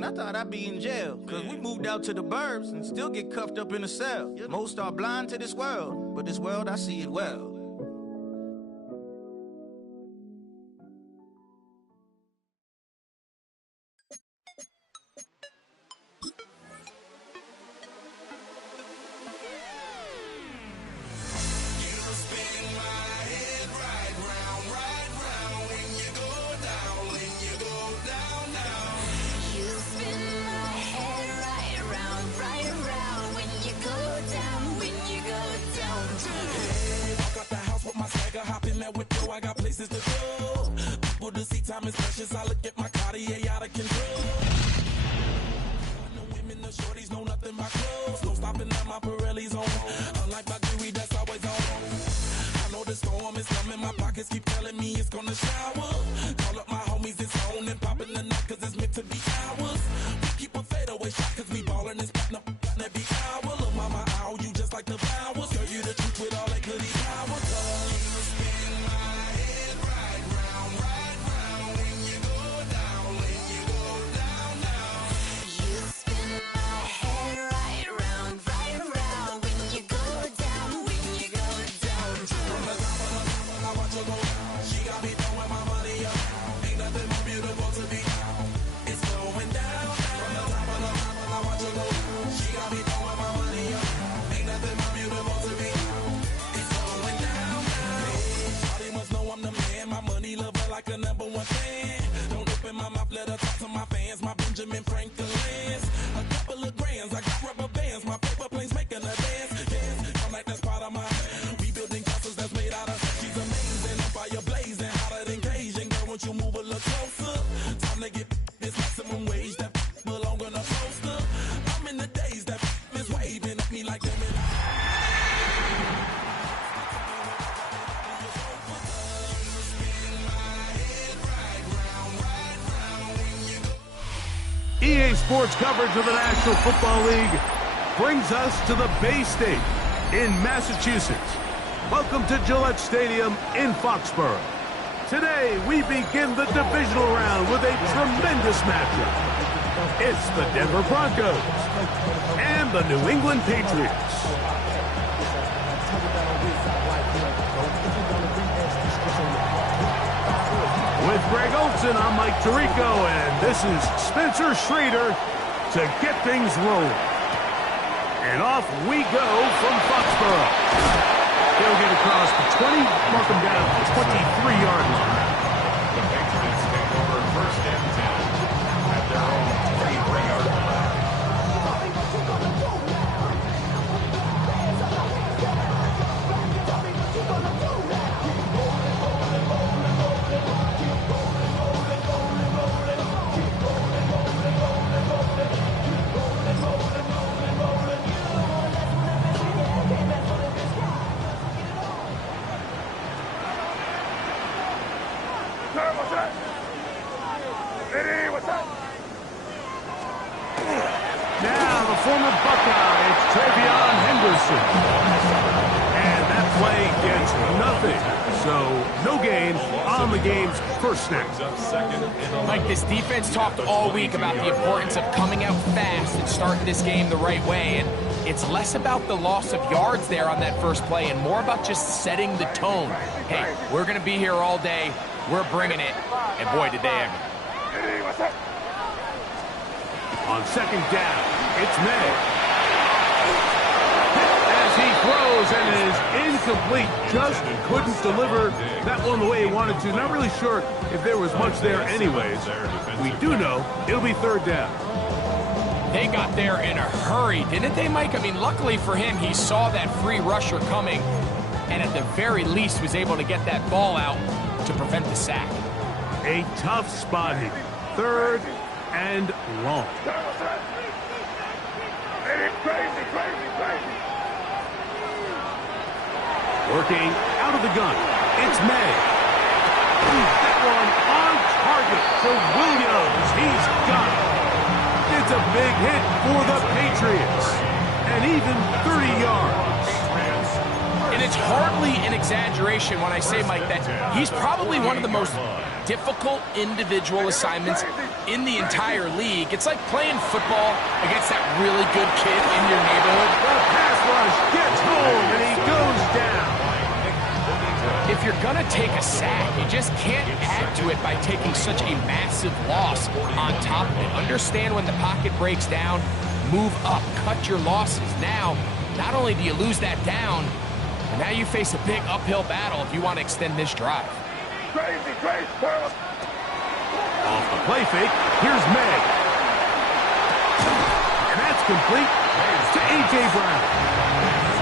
man, I thought I'd be in jail. Cause we moved out to the burbs and still get cuffed up in a cell. Most are blind to this world, but this world I see it well. I got places to go. People to see, time is precious. I look at my Cartier out of control. I know women, the shorties know nothing but clothes. No stopping at my Pirelli's on. Unlike my jewelry, that's always on. I know the storm is coming. My pockets keep telling me it's gonna shower. Call up my homies, it's on and popping the night cause it's meant to be ours. We keep a fadeaway shot cause we ballin' and spotting up every hour. Look, mama, ow, you just like the flowers. Girl, you the truth with all that goody power. Like a number one fan. Don't open my mouth, let her talk to my fans. My Benjamin Franklin's. A couple of grands, I got rubber bands. My paper planes making a dance. Yes, I'm like that's part of my. We building castles that's made out of. She's amazing, I'm fire blazing, hotter than Cajun. Girl, won't you move a little closer? Time to get this maximum wage that belong on a poster. I'm in the days that is waving at me like them. EA Sports coverage of the National Football League brings us to the Bay State in Massachusetts. Welcome to Gillette Stadium in Foxborough. Today, we begin the divisional round with a tremendous matchup. It's the Denver Broncos and the New England Patriots. With Greg Olson, I'm Mike Tirico, and this is Spencer Schrader to get things rolling. And off we go from Foxborough. They'll get across the 20, mark them down to the 23-yard line. The Patriots take over first and 10 at their own 23-yard line. Now the former Buckeye, it's Travion Henderson. And that play gets nothing. So no gain on the game's first snap. Mike, this defense talked all week about the importance of coming out fast and starting this game the right way. And it's less about the loss of yards there on that first play and more about just setting the tone. Hey, we're going to be here all day. We're bringing it. And boy, did they ever. On second down, it's May. As he throws and it is incomplete, just couldn't deliver that one the way he wanted to. Not really sure if there was much there anyways. We do know it'll be third down. They got there in a hurry, didn't they, Mike? I mean, luckily for him, he saw that free rusher coming and at the very least was able to get that ball out to prevent the sack. A tough spot here. Third and long. Working out of the gun. It's May. That one on target for Williams. He's got it. It's a big hit for the Patriots. And even 30 yards. And it's hardly an exaggeration when I say, Mike, that he's probably one of the most difficult individual assignments in the entire league. It's like playing football against that really good kid in your neighborhood. The pass rush gets home, and he goes down. If you're going to take a sack, you just can't add to it by taking such a massive loss on top of it. Understand when the pocket breaks down, move up, cut your losses. Now, not only do you lose that down, but now you face a big uphill battle if you want to extend this drive. Off the play fake, here's May. And that's complete to A.J. Brown.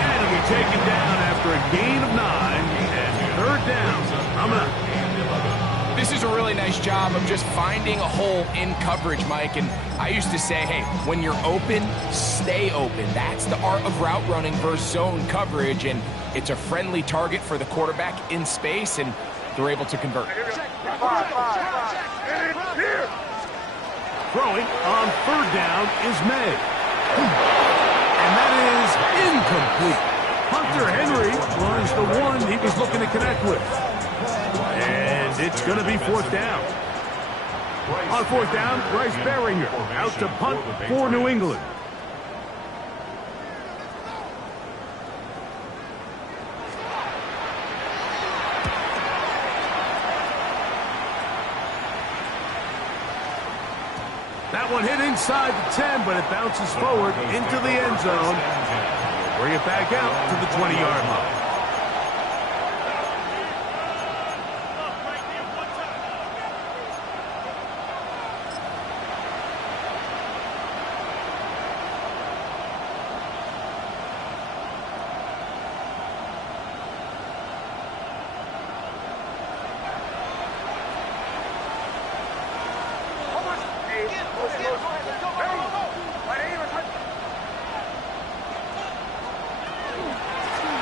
And it'll be taken down after a gain of 9 and third down. This is a really nice job of just finding a hole in coverage, Mike. And I used to say, hey, when you're open, stay open. That's the art of route running versus zone coverage. And it's a friendly target for the quarterback in space, and they're able to convert. Throwing on third down is May. And that is incomplete. Hunter Henry was the one he was looking to connect with. And it's going to be fourth down. On fourth down, Bryce Baringer out to punt for New England. That one hit inside the 10, but it bounces forward into the end zone. Bring it back out to the 20-yard line.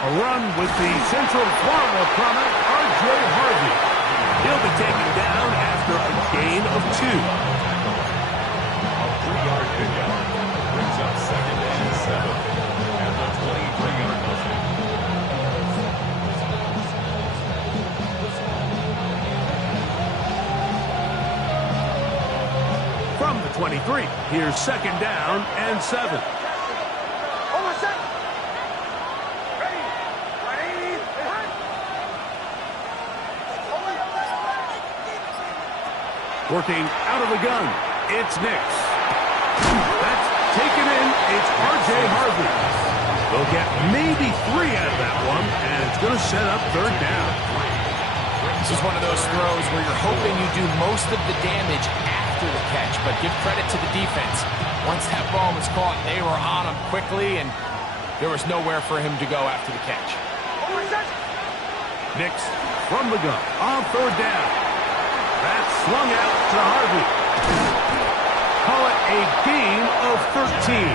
A run with the Central Florida product, R.J. Harvey. He'll be taken down after a gain of 2. A 3-yard pickup brings up 2nd and 7 at the 23-yard line. From the 23, here's 2nd down and 7. Working out of the gun, it's Nix. That's taken in, it's R.J. Harvey. They'll get maybe 3 out of that one, and it's going to set up third down. This is one of those throws where you're hoping you do most of the damage after the catch, but give credit to the defense. Once that ball was caught, they were on him quickly, and there was nowhere for him to go after the catch. Nix from the gun on third down. That's swung out to Harvey. Call it a gain of 13.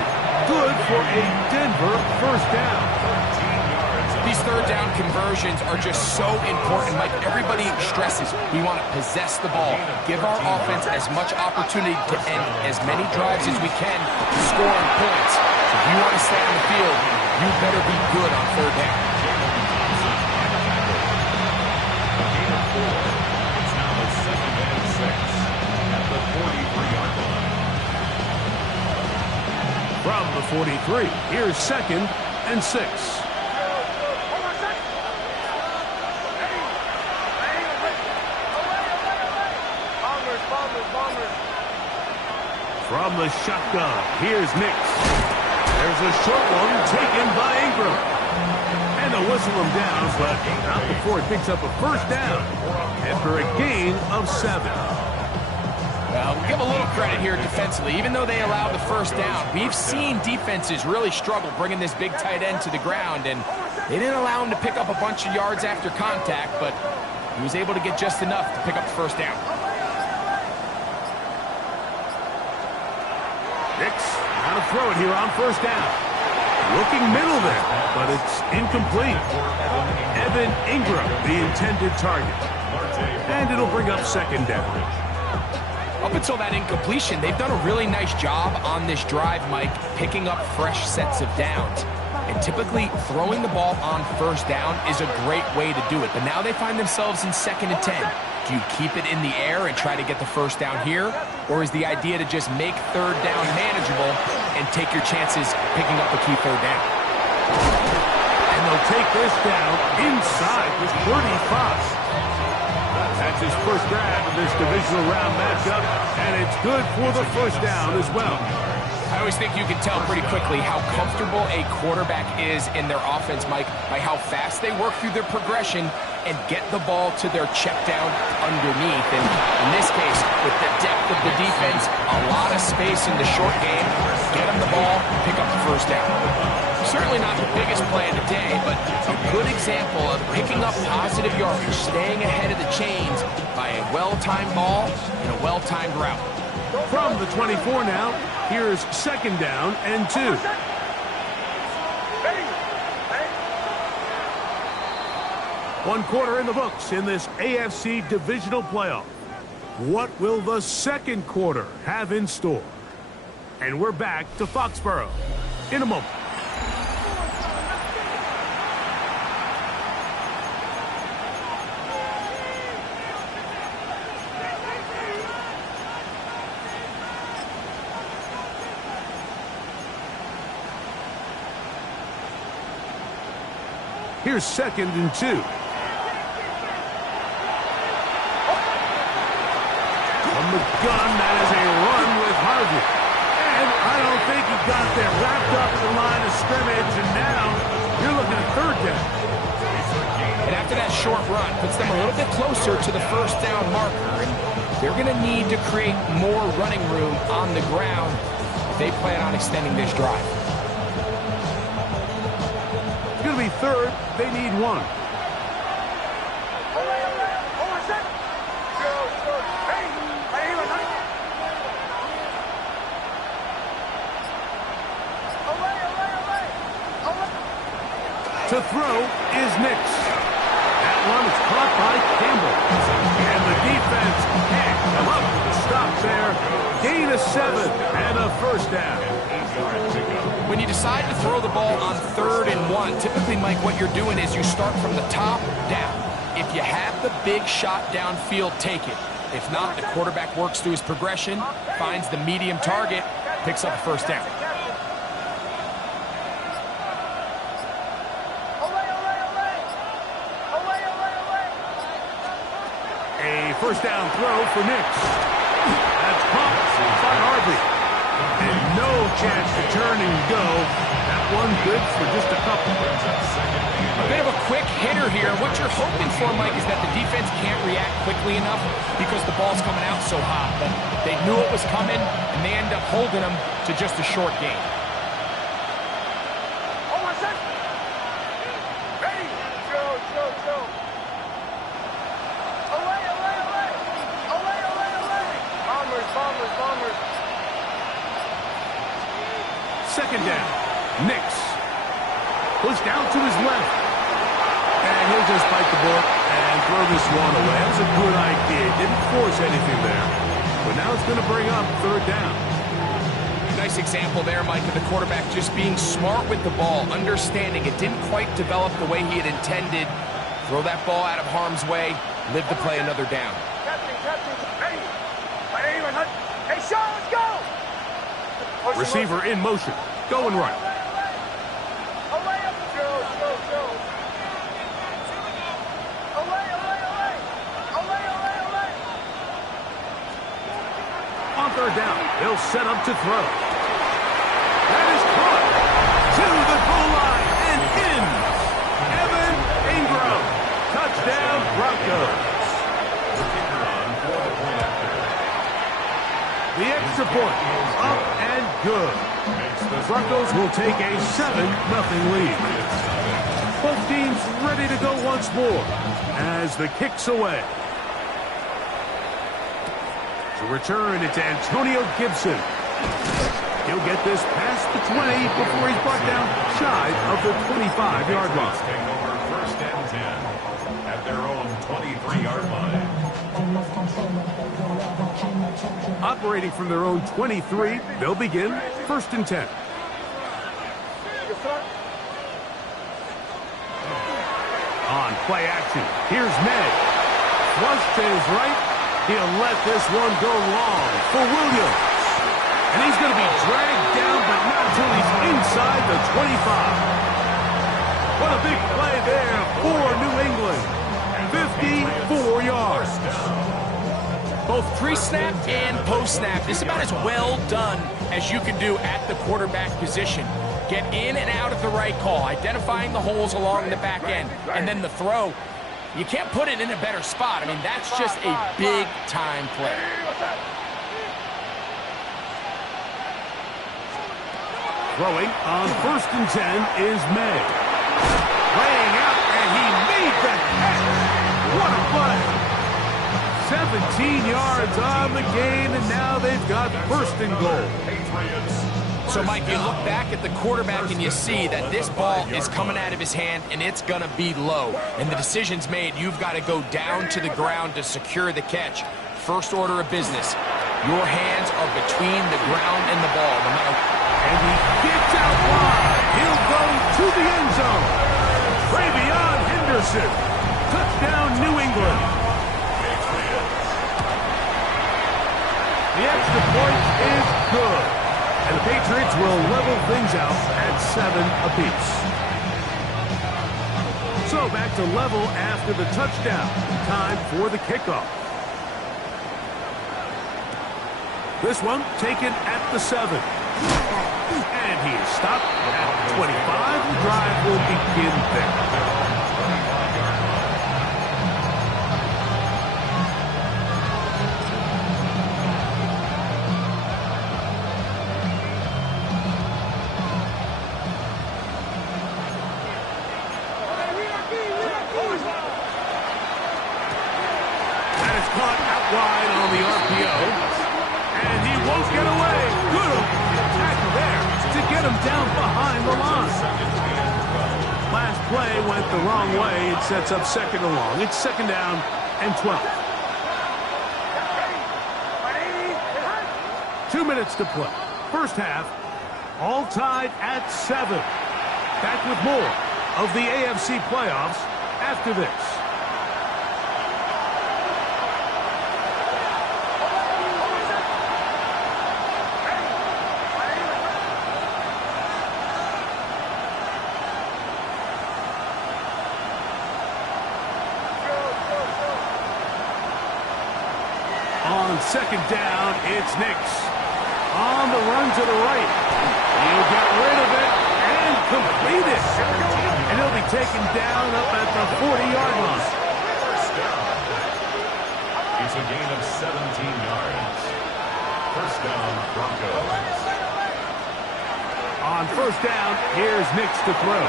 Good for a Denver first down. These third down conversions are just so important. Like everybody stresses, we want to possess the ball, give our offense as much opportunity to end as many drives as we can, scoring points. So if you want to stay on the field, you better be good on third down. From the 43, here's 2nd and 6. From the shotgun, here's Nix. There's a short one taken by Ingram. And they'll whistle him down, but not before he picks up a first down after a gain of 7. We'll give a little credit here defensively. Even though they allowed the first down, we've seen defenses really struggle bringing this big tight end to the ground, and they didn't allow him to pick up a bunch of yards after contact, but he was able to get just enough to pick up the first down. Nix, how to throw it here on first down. Looking middle there, but it's incomplete. Evan Ingram, the intended target. And it'll bring up 2nd down. Up until that incompletion, they've done a really nice job on this drive, Mike, picking up fresh sets of downs. And typically, throwing the ball on first down is a great way to do it. But now they find themselves in 2nd and 10. Do you keep it in the air and try to get the first down here? Or is the idea to just make third down manageable and take your chances picking up a key third down? And they'll take this down inside the 35. That's his first grab of this divisional round matchup, and it's good for the first down as well. I always think you can tell pretty quickly how comfortable a quarterback is in their offense, Mike, by how fast they work through their progression and get the ball to their check down underneath. And in this case, with the depth of the defense, a lot of space in the short game, get them the ball, pick up the first down. Certainly not the biggest play of the day, but a good example of picking up positive yardage, staying ahead of the chains by a well-timed ball and a well-timed route. From the 24 now, here's second down and 2. One quarter in the books in this AFC divisional playoff. What will the second quarter have in store? And we're back to Foxborough in a moment. Here's second and 2. From the gun, that is a run with Harvey. And I don't think he got there. Wrapped up at the line of scrimmage, and now you're looking at third down. And after that short run, puts them a little bit closer to the first down marker. And they're going to need to create more running room on the ground if they plan on extending this drive. It's going to be third. They need 1. To throw is Nix. That one is caught by Campbell. And the defense can't come up with a stop there. Gain of 7 and a first down. When you decide to throw the ball on 3rd and 1, typically, Mike, what you're doing is you start from the top down. If you have the big shot downfield, take it. If not, the quarterback works through his progression, finds the medium target, picks up a first down. A first down throw for Nix. That's caught by Harvey. And no chance to turn and go. That one good for just a couple. A bit of a quick hitter here. What you're hoping for, Mike, is that the defense can't react quickly enough because the ball's coming out so hot. But they knew it was coming, and they end up holding them to just a short game. Second down. Nix. Push down to his left. And he'll just bite the bullet and throw this one away. That was a good idea. Didn't force anything there. But now it's going to bring up third down. Nice example there, Mike, of the quarterback just being smart with the ball, understanding it didn't quite develop the way he had intended. Throw that ball out of harm's way, live to play another down. Hey, Sean, let's go! Receiver in motion. Going right. On third down, they'll set up to throw. That is caught to the goal line and in. Evan Ingram. Touchdown, Broncos. The extra point up and good. The Broncos will take a 7-0 lead. Both teams ready to go once more as the kick's away. To return, it's Antonio Gibson. He'll get this past the 20 before he's brought down shy of the 25-yard line. Take over first and 10 at their own 23-yard line. Operating from their own 23, they'll begin first and 10. On play action, here's Ned. flush to his right. He'll let this one go long for Williams. And he's going to be dragged down, but not until he's inside the 25. What a big play there for New England. 54 yards. Both pre-snap and post-snap. This is about as well done as you can do at the quarterback position. Get in and out at the right call, identifying the holes along the back end, and then the throw. You can't put it in a better spot. I mean, that's just a big-time play. Throwing on 1st and 10 is May. Laying out, and he made the catch. What a play. 17 yards on the gain, and now they've got 1st and goal. So, Mike, you look back at the quarterback and you see that this ball is coming out of his hand and it's going to be low. And the decision's made. You've got to go down to the ground to secure the catch. First order of business. Your hands are between the ground and the ball. No matter. And he gets out wide. He'll go to the end zone. Travion Henderson. Touchdown, New England. The extra point is good. And the Patriots will level things out at 7 apiece. So back to level after the touchdown. Time for the kickoff. This one taken at the 7. And he is stopped at 25. The drive will begin there. Caught out wide on the RPO, and he won't get away. Good tackle there to get him down behind the line. Last play went the wrong way. It sets up 2nd and long. It's 2nd down and 12. 2 minutes to play. First half, all tied at 7. Back with more of the AFC playoffs after this. On 2nd down, it's Nix. On the run to the right. He'll get rid of it and complete it. And he'll be taken down up at the 40-yard line. It's a gain of 17 yards. 1st down, Broncos. On 1st down, here's Nix to throw.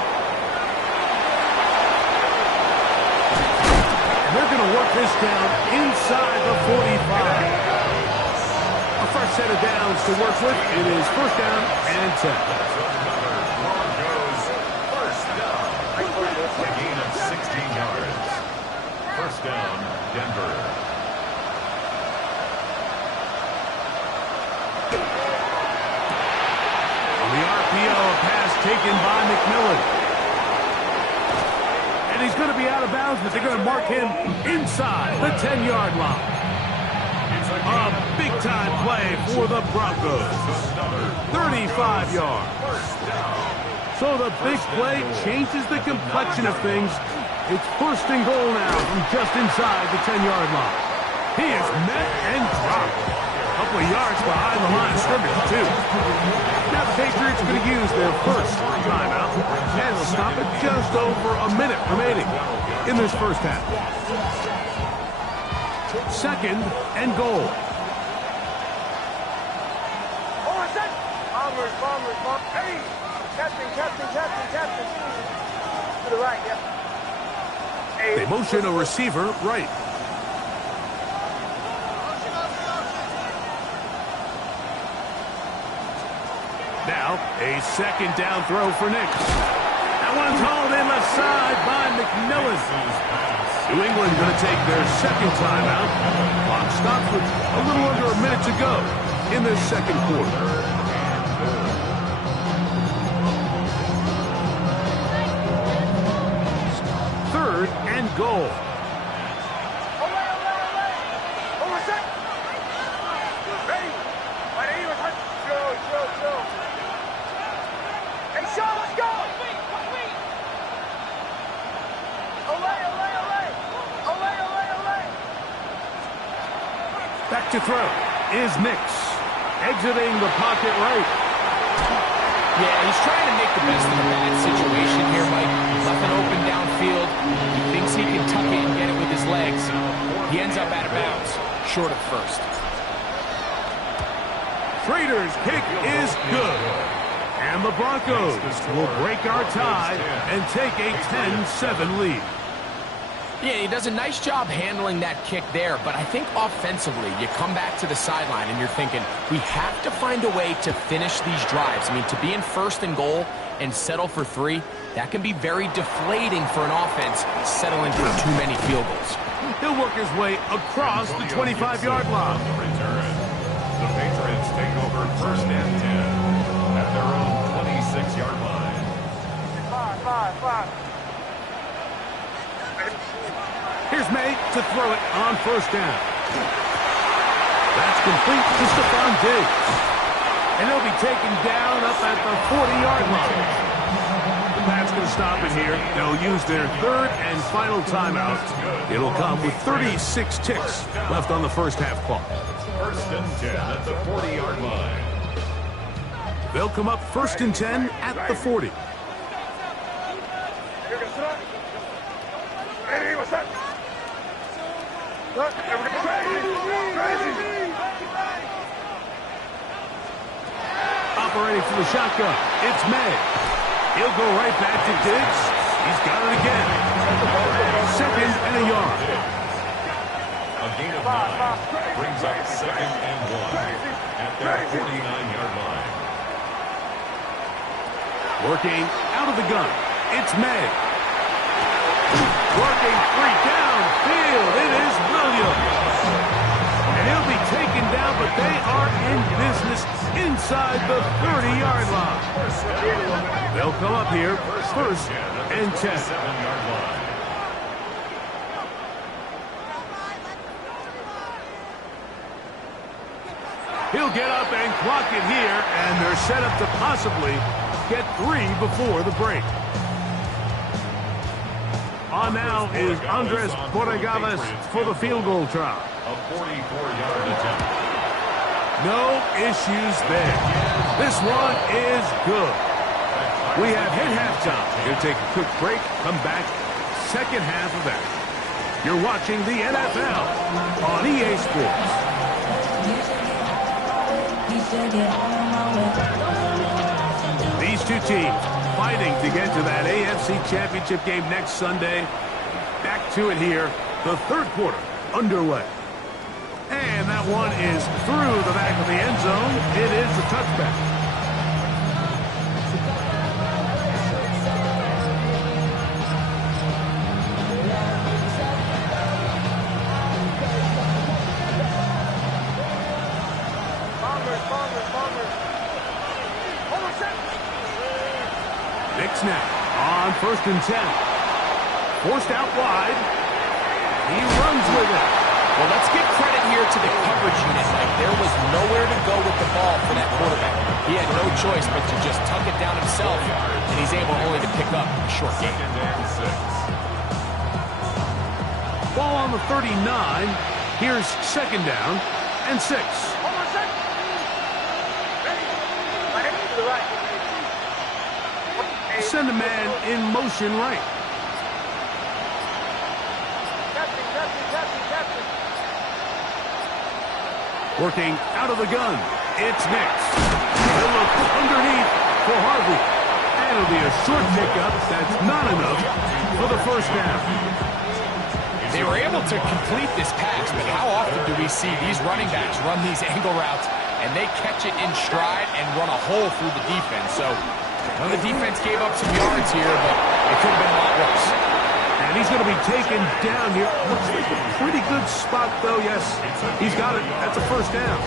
They're going to work this down inside the 45. A fresh set of downs to work with. It is 1st down and 10. Broncos, 1st down. A gain of 16 yards. 1st down, Denver. On the RPO, a pass taken by McMillan. And he's going to be out of bounds, but they're going to mark him inside the 10-yard line. A big-time play for the Broncos. 35 yards. So the big play changes the complexion of things. It's 1st and goal now from just inside the 10-yard line. He is met and dropped. A couple of yards behind the line of scrimmage, too. Now the Patriots are going to use their 1st timeout and stop it just over a minute remaining in this 1st half. 2nd and goal. Bombers. Hey! Captain. To the right, yep. Hey. They motion a receiver right. Now, a 2nd down throw for Nix. That one's hauled in left side by McMillan. New England going to take their 2nd timeout. Clock stops with a little under a minute to go in this 2nd quarter. 3rd and goal. chill. Hey, Sean, let's go! Olay, olay, olay! Olay, olay, olay! Back to throw is Nix. Exiting the pocket right. Yeah, he's trying to make the best of a bad situation here, Mike. Nothing open downfield. He thinks he can tuck it and get it with his legs. He ends up out of bounds, short of first. Trader's kick is good. And the Broncos will break our tie and take a 10-7 lead. Yeah, he does a nice job handling that kick there, but I think offensively, you come back to the sideline and you're thinking, we have to find a way to finish these drives. I mean, to be in first and goal and settle for 3, that can be very deflating for an offense settling for too many field goals. He'll work his way across the 25-yard line. The Patriots take over first and 10 at their own 26-yard line. Five. Here's May to throw it on first down. That's complete to Stephon Diggs. And he'll be taken down up at the 40-yard line. The Pats going to stop it here. They'll use their third and final timeout. It'll come with 36 ticks left on the first half clock. First and 10 at the 40-yard line. They'll come up first and 10 at the 40. Hey, what's up? Operating from the shotgun, it's May. He'll go right back to Diggs. He's got it again. Second and a yard. A gain of 9 brings up second and 1 at their 49-yard line. Working out of the gun, it's May. Working free downfield, it is Williams. And he'll be taken down, but they are in business inside the 30-yard line. They'll come up here first and 10. 7-yard line. He'll get up and clock it here, and they're set up to possibly get 3 before the break. On now is Andres Borregales for the field goal try. A 44-yard attempt. No issues there. This one is good. We have hit halftime. We're going to take a quick break, come back, second half of that. You're watching the NFL on EA Sports. These two teams fighting to get to that AFC Championship game next Sunday. Back to it here, the third quarter underway. And that one is through the back of the end zone. It is a touchback. Nix now on first and 10. Forced out wide. He runs with it. Well, let's give credit here to the coverage unit. Like, there was nowhere to go with the ball for that quarterback. He had no choice but to just tuck it down himself, and he's able only to pick up a short gain. Ball on the 39. Here's second down and 6. Send a man in motion right. Working out of the gun. It's Nix. He'll look underneath for Harvey. And it'll be a short pickup. That's not enough for the first down. They were able to complete this pass, but how often do we see these running backs run these angle routes and they catch it in stride and run a hole through the defense? So the defense gave up some yards here, but it could have been a lot worse. And he's going to be taken down here. Looks like a pretty good spot, though. Yes, he's got it. That's a first down.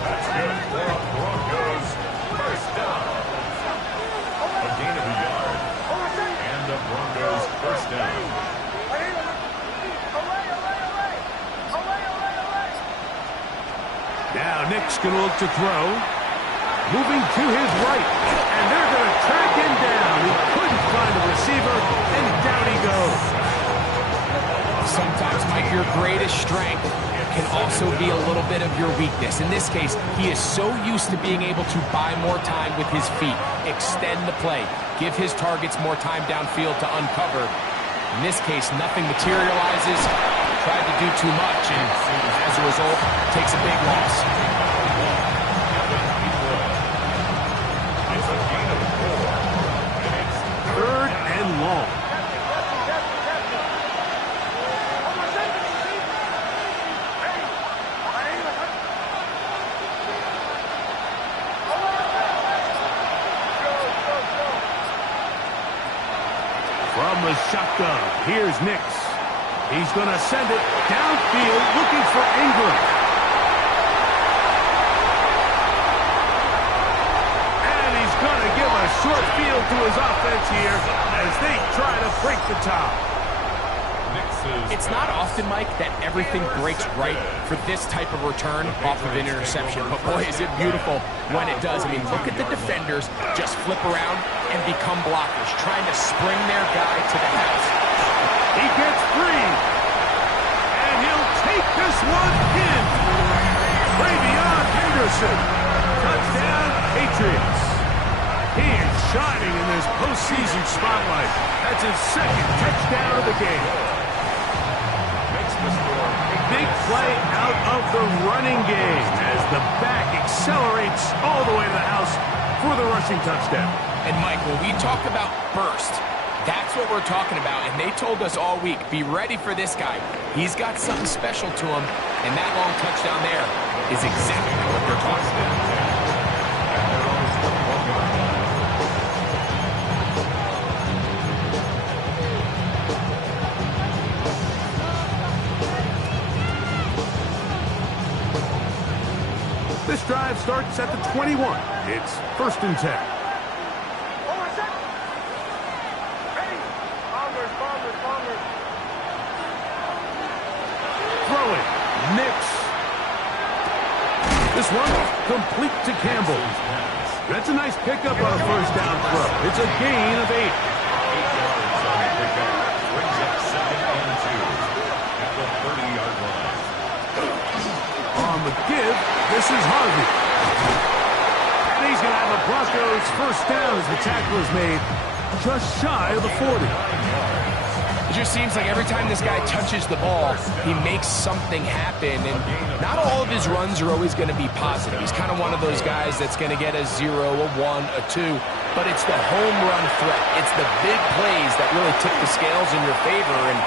That's good for a Broncos first down. A gain of a yard. And the Broncos first down. Now Nick's going to look to throw. moving to his right, and they're going to track him down. He couldn't find the receiver, and down he goes. Sometimes, Mike, your greatest strength can also be a little bit of your weakness. In this case, he is so used to being able to buy more time with his feet, extend the play, give his targets more time downfield to uncover. In this case, nothing materializes, tried to do too much, and as a result, takes a big loss. It's a gain of 4. And it's 3rd and long. From the shotgun, here's Nix. He's going to send it downfield, looking for Ingram. And he's going to give a short field to his offense here as they try to break the top. It's not often, Mike, that everything breaks right for this type of return off of an interception. But boy, is it beautiful when it does. I mean, look at the defenders just flip around and become blockers, trying to spring their guy to the house. He gets free. And he'll take this one in. Ravion Henderson. Touchdown, Patriots. He is shining in this postseason spotlight. That's his 2nd touchdown of the game. Big play out of the running game as the back accelerates all the way to the house for the rushing touchdown. And Mike, when we talk about burst, that's what we're talking about. And they told us all week, be ready for this guy. He's got something special to him. And that long touchdown there is exactly what they're talking about. This drive starts at the 21. It's 1st and 10. Throwing. Nix. This one complete to Campbell. That's a nice pickup on a 1st down throw. It's a gain of 8. 8 yards on the pickup. Brings up 2nd and 2 at the 30-yard line. On the give, this is Harvey. And he's going to have the Broncos 1st down as the tackle is made just shy of the 40. It just seems like every time this guy touches the ball, he makes something happen. And not all of his runs are always going to be positive. He's kind of one of those guys that's going to get a 0, a 1, a 2. But it's the home run threat. It's the big plays that really tip the scales in your favor. And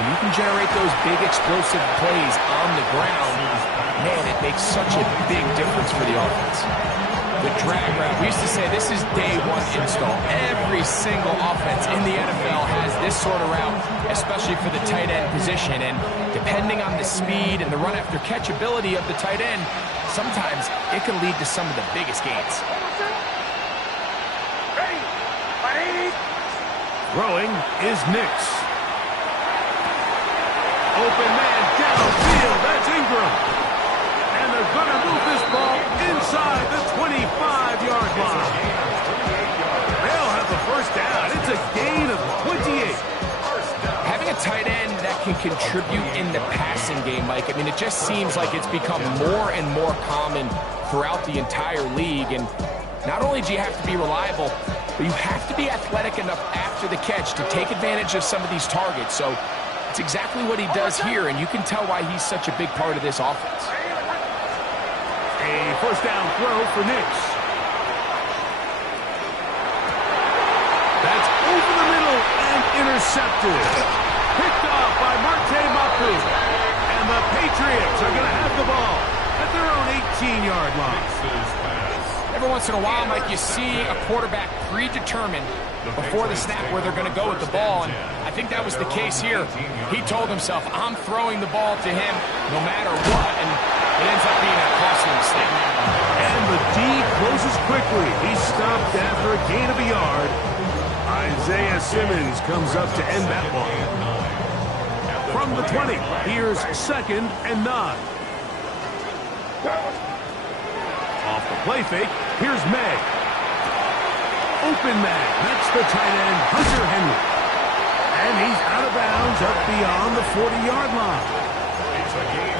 when you can generate those big explosive plays on the ground, man, it makes such a big difference for the offense. The drag route, we used to say this is day 1 install. Every single offense in the NFL has this sort of route, especially for the tight end position. And depending on the speed and the run after catch ability of the tight end, sometimes it can lead to some of the biggest gains. Throwing is Nix. Open man downfield. That's Ingram. And they're going to move this ball inside the 25-yard line. They'll have the 1st down. It's a gain of 28. Having a tight end that can contribute in the passing game, Mike, I mean, it just seems like it's become more and more common throughout the entire league. And not only do you have to be reliable, but you have to be athletic enough after the catch to take advantage of some of these targets. So it's exactly what he does here, and you can tell why he's such a big part of this offense. A 1st down throw for Nix. That's over the middle and intercepted. Picked off by Marte Mapu. And the Patriots are going to have the ball at their own 18-yard line. Every once in a while, Mike, you see a quarterback predetermined before the snap where they're going to go with the ball, and I think that was the case here. He told himself, I'm throwing the ball to him no matter what, and it ends up being a costly mistake. And the D closes quickly. He's stopped after a gain of a yard. Isaiah Simmons comes up to end that one. From the 20, here's 2nd and 9. Off The play fake. Here's May. Open man. That's the tight end, Hunter Henry. And he's out of bounds up beyond the 40-yard line.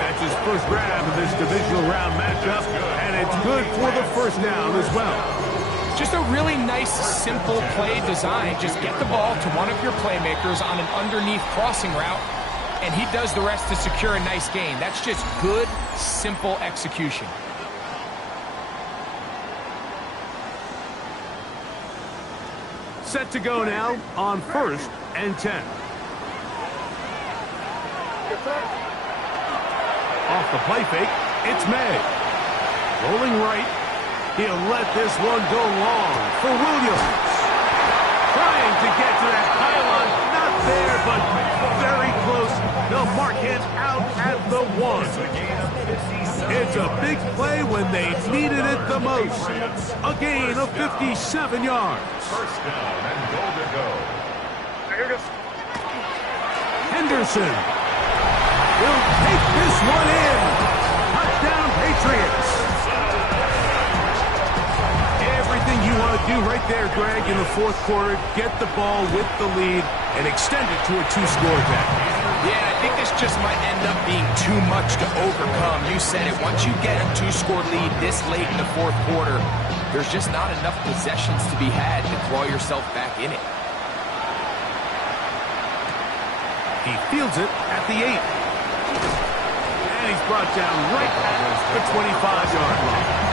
That's his first grab of this divisional round matchup, and it's good for the first down as well. Just a really nice, simple play design. Just get the ball to one of your playmakers on an underneath crossing route, and he does the rest to secure a nice gain. That's just good, simple execution. Set to go now on 1st and 10. Off the play fake, it's May. Rolling right. He'll let this one go long for Williams. Trying to get to that pylon. Not there, but very close. They'll mark him out at the 1. It's a big play when they needed it the most. A gain of 57 yards. First down and goal to go. Henderson will take this one in. Touchdown, Patriots. Everything you want to do right there, Greg, in the fourth quarter. Get the ball with the lead and extend it to a 2-score attack. Yeah, I think this just might end up being too much to overcome. You said it. Once you get a 2-score lead this late in the fourth quarter, there's just not enough possessions to be had to claw yourself back in it. He fields it at the 8. And he's brought down right at the 25-yard line.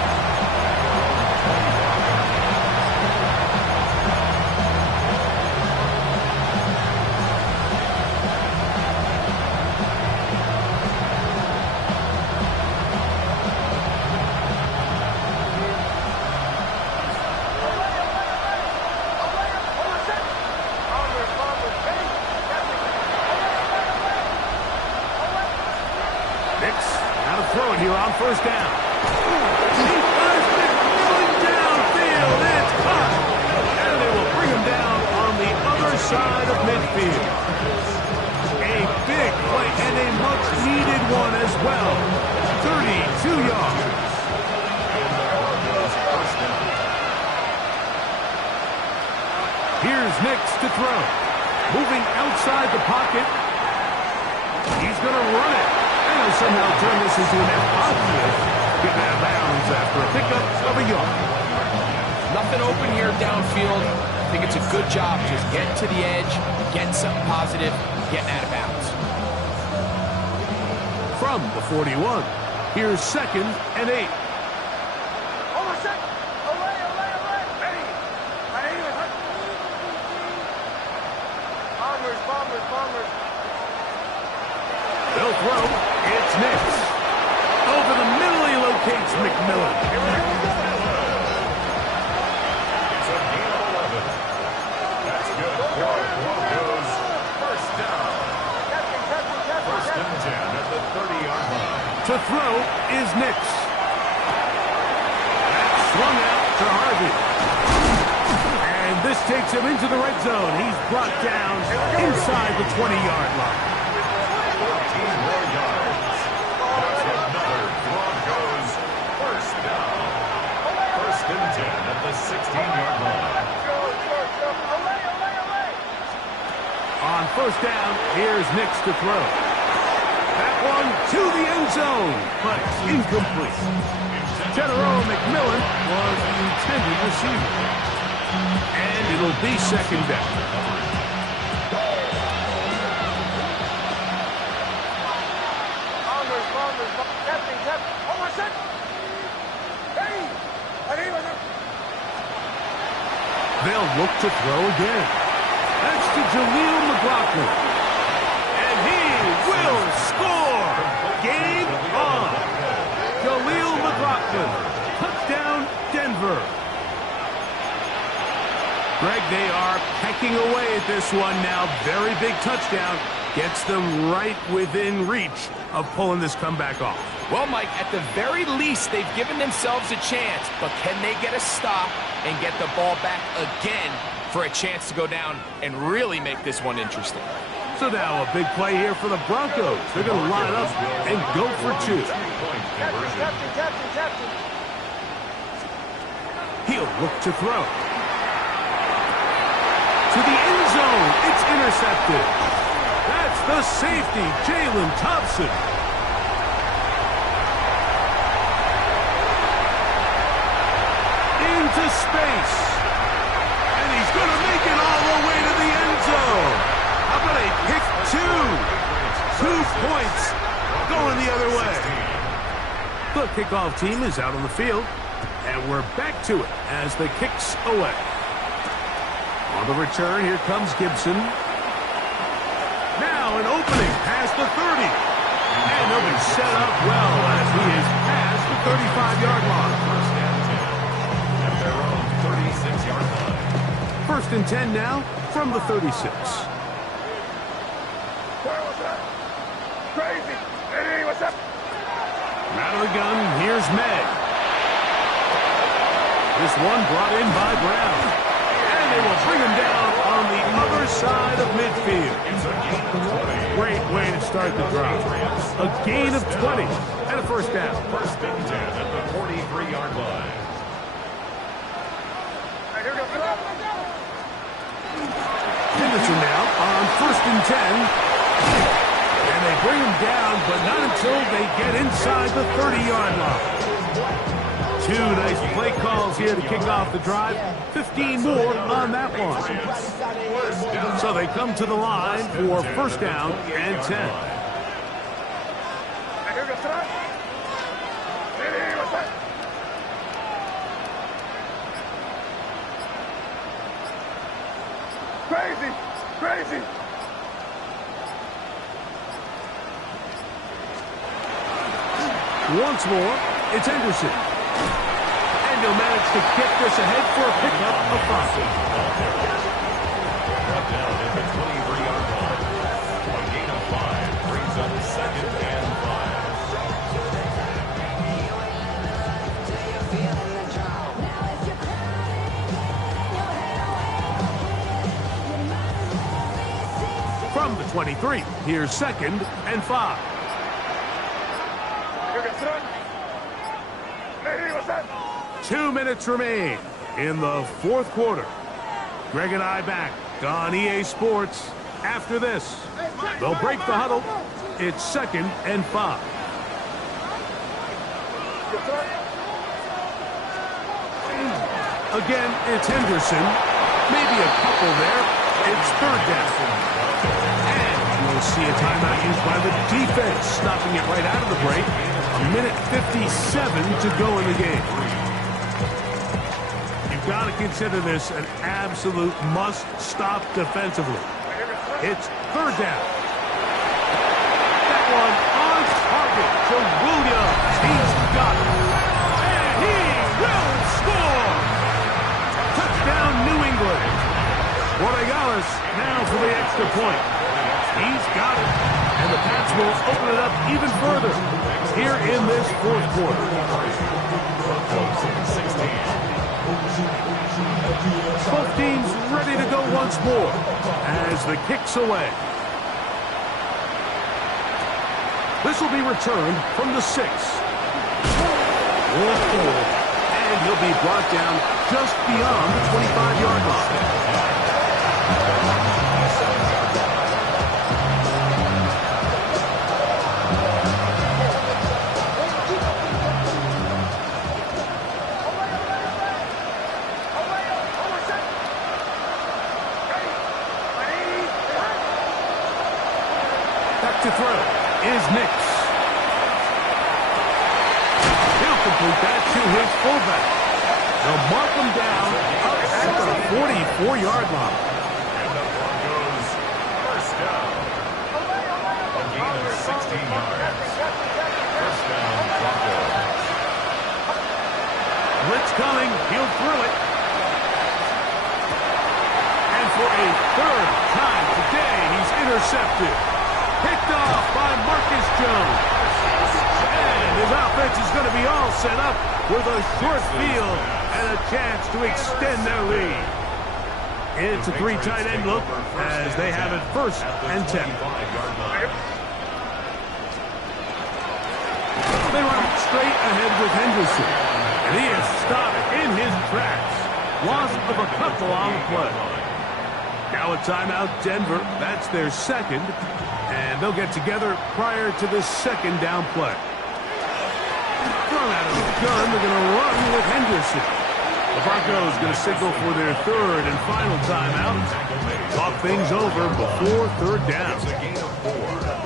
Here on first down. He fires McMillan downfield. It's caught. And they will bring him down on the other side of midfield. A big play and a much-needed one as well. 32 yards. Here's Nix to throw. Moving outside the pocket. He's going to run it. And he'll somehow turn this into an positive. Get out of bounds after a pickup of a yard. Nothing open here downfield. I think it's a good job just getting to the edge, getting something positive, getting out of bounds. From the 41, here's 2nd and 8. Bombers. They'll throw. It's Nix. Over the middle, he locates McMillan. It's a gain of 11. That's good for Broncos. First down. First and 10 at the 30-yard line. To throw is Nix. That's swung out to Harvey. And this takes him into the red zone. He's brought down inside the 20-yard line. 14 more yards. That's another Broncos first down. First and 10 at the 16-yard line. On first down, here's Nix to throw. That one to the end zone, but incomplete. General McMillan was the intended receiver. And it'll be second down. They'll look to throw again. That's to Jaleel McLaughlin. And he will score. Game on. Jaleel McLaughlin. Touchdown, Denver. Greg, they are pecking away at this one now. Very big touchdown. Gets them right within reach of pulling this comeback off. Well, Mike, at the very least, they've given themselves a chance, but can they get a stop and get the ball back again for a chance to go down and really make this one interesting? So now a big play here for the Broncos. They're going to line up and go for two. He'll look to throw. To the end zone. It's intercepted. That's the safety, Jalen Thompson. Into space. And he's going to make it all the way to the end zone. How about a pick 2? 2 points going the other way. The kickoff team is out on the field. And we're back to it as the kick's away. On the return, here comes Gibson. Now an opening past the 30. And they'll be set up well as he is past the 35-yard line. First and 10 at their own 36-yard line. First and 10 now from the 36. Crazy. Hey, what's up? Out of the gun, here's Meg. This one brought in by Brown. And they will bring him down on the other side of midfield. It's a gain of 20. Great way to start the drive. A gain of 20 and a first down. First and 10 at the 43-yard line. Hey, here we go. Henderson now on first and 10. And they bring him down, but not until they get inside the 30-yard line. 2 nice play calls here to kick off the drive. 15 more on that one. So they come to the line for first down and 10. Hey, here we go, son. Hey, what's up? Crazy. Crazy. Once more, it's Henderson. And he'll manage to get this ahead for a pickup of 5. Brought down at the 23-yard line. A gain of 5 brings up second and 5. From the 23, here's second and 5. Here we go, son. Hey, what's up? 2 minutes remain in the fourth quarter. Greg and I back on EA Sports after this. They'll break the huddle. It's second and 5. Again, it's Henderson. Maybe a couple there. It's third down. And we'll see a timeout used by the defense, stopping it right out of the break. A minute 57 to go in the game. You've got to consider this an absolute must-stop defensively. It's third down. That one on target to Williams. He's got it. And he will score. Touchdown, New England. Borregales now for the extra point. He's got it. And the Pats will open it up even further here in this fourth quarter. Both teams ready to go once more as the kick's away. This will be returned from the 6. And he'll be brought down just beyond the 25-yard line. To throw is Nix. He'll complete that to his fullback. They'll mark him down up at the 44-yard line. And the Broncos first down. A gain of 16 yards. First down, Broncos. Blitz coming. He'll throw it. And for a third time today, he's intercepted. Picked off by Marcus Jones. And his offense is going to be all set up with a short field and a chance to extend their lead. It's a 3 tight end look as they have it first and 10. They run straight ahead with Henderson. And he is stopped in his tracks. Loss of a couple on the play. Now a timeout, Denver. That's their second. And they'll get together prior to the second down play. Thrown out of the gun. They're going to run with Henderson. The Broncos going to signal for their third and final timeout. Talk things over before third down.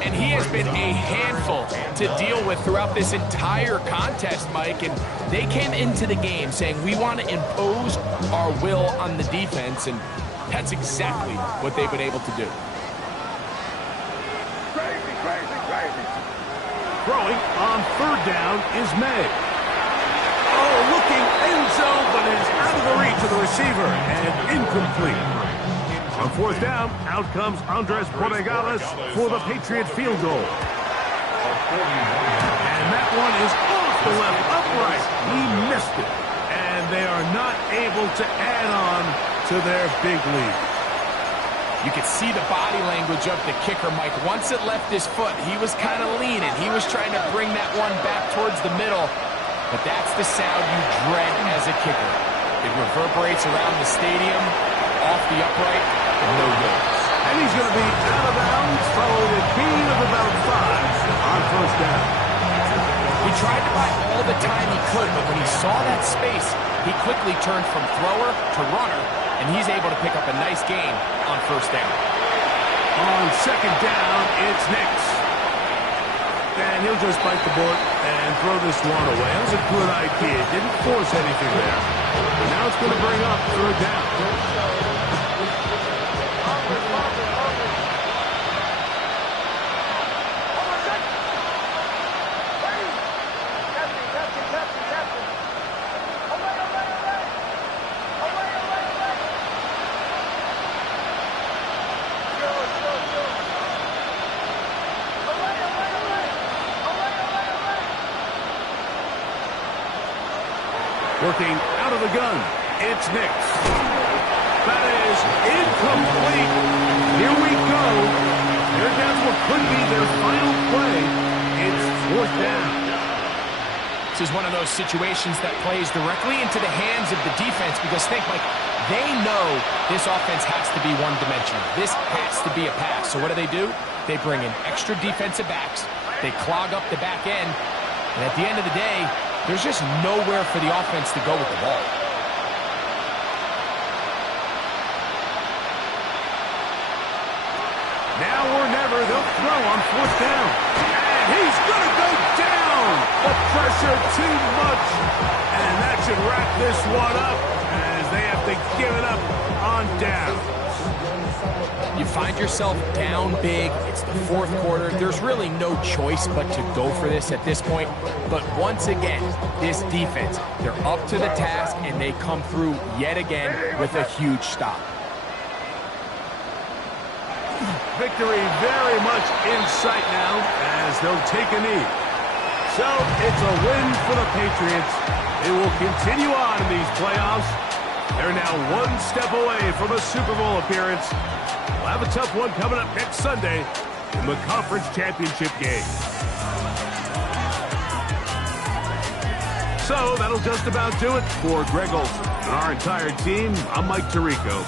And he has been a handful to deal with throughout this entire contest, Mike. And they came into the game saying, we want to impose our will on the defense. And that's exactly what they've been able to do. Throwing on third down is May. Oh, looking end zone, but is out of the reach of the receiver and incomplete. On fourth down, out comes Andres Porregales for the Patriot field goal. And that one is off the left upright. He missed it. And they are not able to add on to their big lead. You could see the body language of the kicker, Mike. Once it left his foot, he was kind of leaning. He was trying to bring that one back towards the middle. But that's the sound you dread as a kicker. It reverberates around the stadium, off the upright, and no good. And he's going to be out of bounds following a gain of about 5 on first down. He tried to buy all the time he could, but when he saw that space, he quickly turned from thrower to runner, and he's able to pick up a nice gain on first down. On second down, it's Nix. And he'll just bite the bullet and throw this one away. That was a good idea. Didn't force anything there. But now it's going to bring up third down. Working out of the gun, it's Nix. That is incomplete. Here we go. Here comes what could be their final play. It's fourth down. This is one of those situations that plays directly into the hands of the defense because think, Mike, they know this offense has to be one-dimensional. This has to be a pass. So what do? They bring in extra defensive backs. They clog up the back end. And at the end of the day, there's just nowhere for the offense to go with the ball. Now or never, they'll throw on fourth down. And he's going to go down. The pressure too much. And that should wrap this one up as they have to give it up on down. You find yourself down big. It's the fourth quarter. There's really no choice but to go for this at this point. But once again, this defense, they're up to the task, and they come through yet again with a huge stop. Victory very much in sight now as they'll take a knee. So it's a win for the Patriots. They will continue on in these playoffs. They're now one step away from a Super Bowl appearance. We'll have a tough one coming up next Sunday in the conference championship game. So that'll just about do it for Greg Olson and our entire team. I'm Mike Tirico.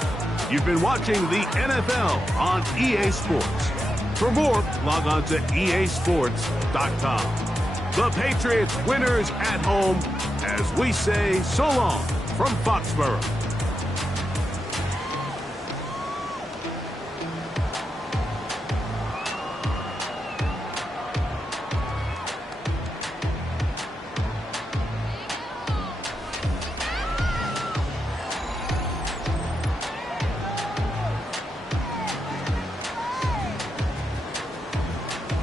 You've been watching the NFL on EA Sports. For more, log on to easports.com. The Patriots winners at home as we say so long from Foxborough.